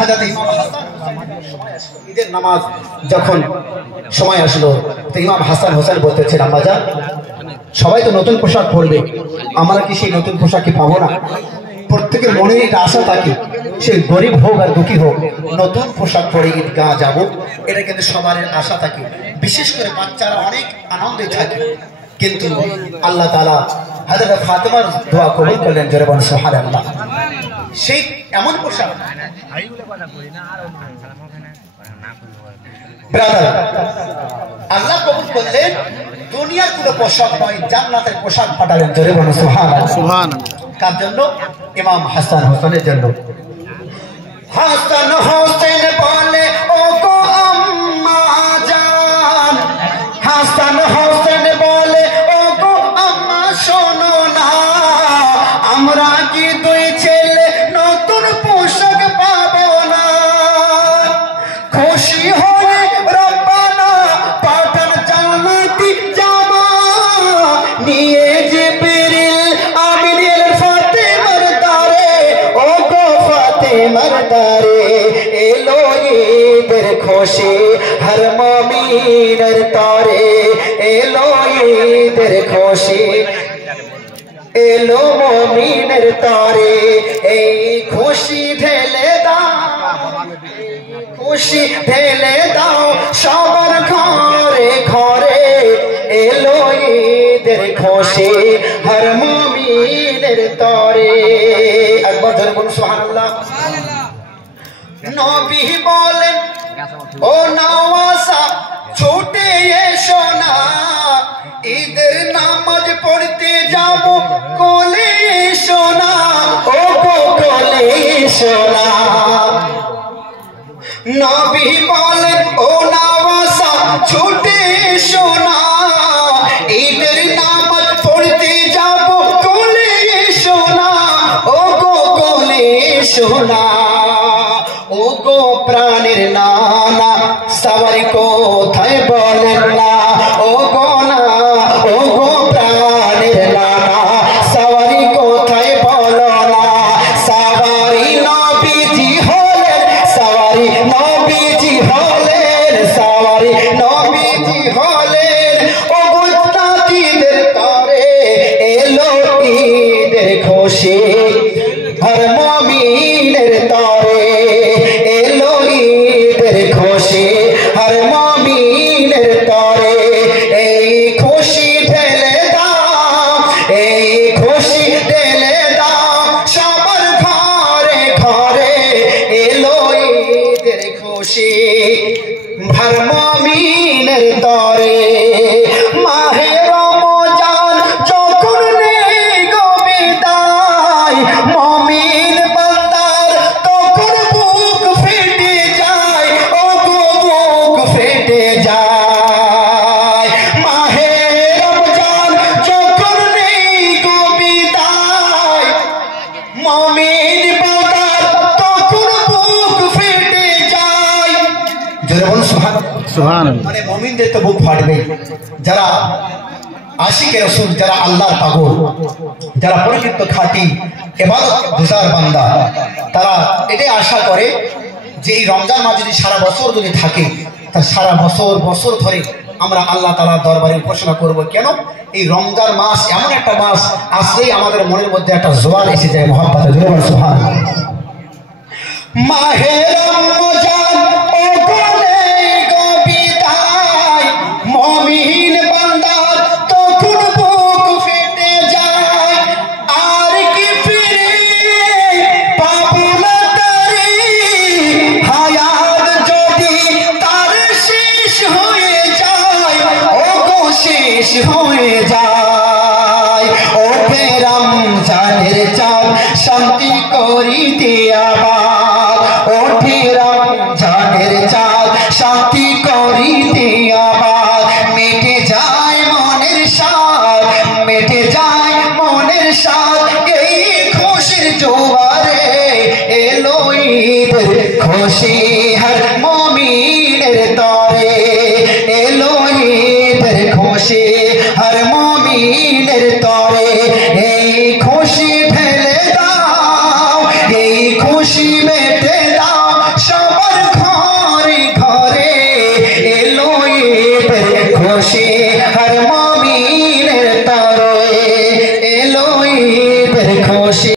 হযরত ইমাম হাসান হোসেনের সময় আসলো, ঈদের নামাজ যখন সময় আসলো, তো ইমাম হাসান হোসেন বলতেছেন, আম্মাজান সবাই তো নতুন পোশাক পরবে, আমরা কি সেই নতুন পোশাক কি পাবো না? প্রত্যেকের মনে একটা আশা থাকে, সে গরিব হোক আর দুঃখী হোক, নতুন পোশাক পরে ঈদগাহ যাব, এটা কিন্তু সবার আশা থাকে। বিশেষ করে বাচ্চারা অনেক আনন্দে থাকে। কিন্তু আল্লাহ তাআলা হযরত ফাতেমার দোয়া কবুল করলেন, জোরে বলুন সুবহানাল্লাহ। সেই এমন পোশাক ব্রাদার আল্লাহ কবুল করলেন, দুনিয়ার কোনো পোশাক নয়, জান্নাতের পোশাক পাঠালেন, জোরে বলুন সুবহানাল্লাহ। সুবহানাল্লাহ। কার জন্য? ইমাম হাসান হোসেনের জন্য। হাসান হোসেন বলে, ও গো আম্মা জান, হাসান হোসেন বলে, ও গো আম্মা শোনো না, আমরা কি দুই ছেলে নতুন পোশাক পাবো না? খুশি হয়ে রব্বানা পাঠান জান্নাতি জামা, নিয়ে জিবরিল আমিনের ফাতেমার দারে, ও গো ফাতেমার দারে এলো ঈদের খুশি হর মুমিনের তরে, এলো ঈদের খুশি এলো মুমিনের তরে, এই খুশি ঢেলে দাও, খুশি ঢেলে দাও সবার ঘরে ঘরে, এলো ঈদের খুশি হর মুমিনের তরে। একবার ধরে বলুন সুবহানাল্লাহ। নবী বলেন, ও নওয়াসা ছুটে এসো না, ঈদের নামাজ পড়তে যাব, কোলে এসো না, ও গো কোলে এসো না। নবী বলেন, ও নওয়াসা ছুটে এসো না, ঈদের নামাজ পড়তে যাব, কোলে এসো না, ও গো কোলে এসো না। ও গো প্রাণের নানা সবাই কোথায় বলেন না, ও গো না, ও গো প্রাণের নানা সবাই কোথায় বলো না। সবারি নবীজি হলেন, সবারি নবীজি হলেন, সবারি নবীজি হলেন, ও গো তাদের তরে এলো ঈদের খুশি হর মুমিনের তরে, এলো ঈদের খুশি হর মুমিনের তরে, এই খুশি ঢেলে দাও, এই খুশি ঢেলে দাও সবার ঘরে ঘরে, এলো ঈদের খুশি হর মুমিনের তরে। মাহে রমজান যখন নেই গো বিদায়, মুমিন বান্দার তখন বুক ফেটে যায়, ও গো বুক ফেটে যায়। মাহে রমজান যখন নেই গো বিদায়, মুমিন বান্দার তখন বুক ফেটে যায়। জোরে বলুন সুবহানাল্লাহ। মানে মুমিনদের তো বুক ফাটবে, যারা আশিকে রাসূল, যারা আল্লাহর পাগল, যারা পরিচিত খাঁটি ইবাদত গুজার বান্দা, তারা এটাই আশা করে যে এই রমজান মাস যদি সারা বছর যদি থাকে, তা সারা বছর বছর ধরে আমরা আল্লাহ তাআলার দরবারে ঘোষণা করব। কেন? এই রমজান মাস এমন একটা মাস আসলেই আমাদের মনের মধ্যে একটা জোয়ার এসে যায় মহব্বত। সুবহানাল্লাহ। মাহে রমজান ও গলে গো বিদায়, মুমিন বান্দার তখন বুক ফেটে যায়, আর কি ফিরে পাবো না তারে, হায়াত যদি তার শেষ হয়ে যায়, ও গো শেষ হয়ে যায়। ও রমজানের চাঁদ শান্তি করিতে আবার, ওঠে রমজানের চাঁদ শান্তি করিতে আবার, মেটে যায় মনের স্বাদ, মেটে যায় মনের স্বাদ, এই খুশির জোয়ারে এলো ঈদের খুশি